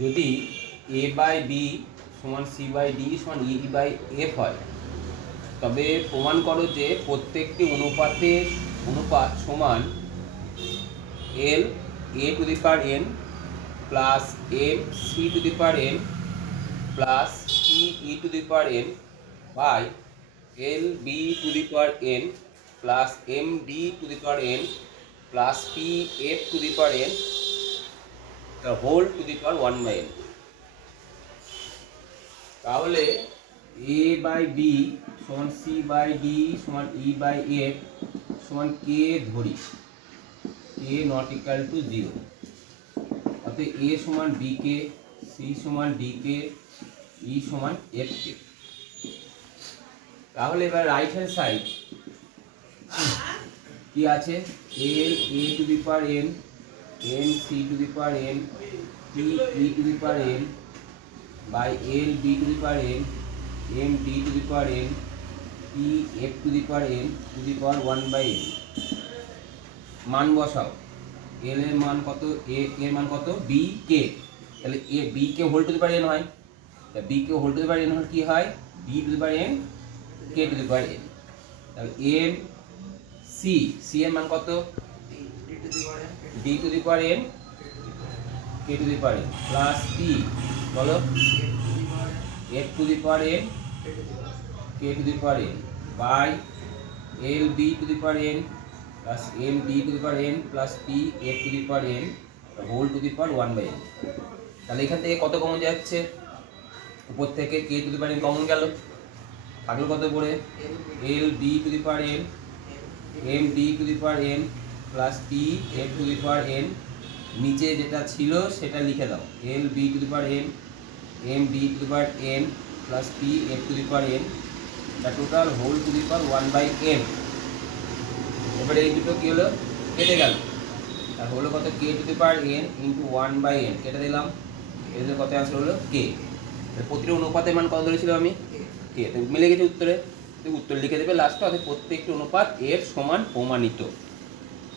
যদি a by B সমান C by D সমান ই বাই এফ হয়, তবে প্রমাণ করো যে প্রত্যেকটি অনুপাত সমান L A to the power N plus M C to the power N plus P E to the power n by L B to the power N plus M D to the power N plus P F to the power n the whole to the power 1 by n। তাহলে a by B সমান C by D সমান E by F সমান কে ধরি, কে not equal to 0, অর্থাৎ a সমান b কে, C সমান D কে, ই সমান F কে। তাহলে এবার রাইট হ্যান্ড সাইড কি আছে, L A to the power n n C to the power n P E to the power n by L B to the power n M D to the power n P F to the power n to the power 1 by n. মান বসাও, এল এর মান কত, এ এর মান কত, B K, তাহলে A B K whole to the power n হয়, তা B K whole to the power n হলে কি হয়, B to the power n K to the power n. তাহলে এম সি, সি এর মান কত, D to the power n K to the power N plus P বলো F to the power n K to the power n by L B to the power N plus M D to the power N plus P F to the power n whole to the power 1 by n. তাহলে এখান থেকে কত common যাচ্ছে, উপর থেকে K to the power n common গেল, থাকলো কত পড়ে, L B to the power n M D to the power N plus P F to the power n, নিচে যেটা ছিল সেটা লিখে দাও, L B to the power n M D to the power N plus P F to the power N, the total whole to the power 1 by N. এবারে এই দুটো কী হলো, কেটে গেল, আর হলো কত, K to the power n into 1 by n, কেটে দিলাম, এদের কত আসলে হলো কে। প্রতিটা অনুপাতের মান কত ধরেছিল আমি, কে, তো মিলে গেছে উত্তরে, উত্তর লিখে দেবে লাস্টে, অর্থাৎ প্রত্যেকটি অনুপাত এর সমান প্রমাণিত।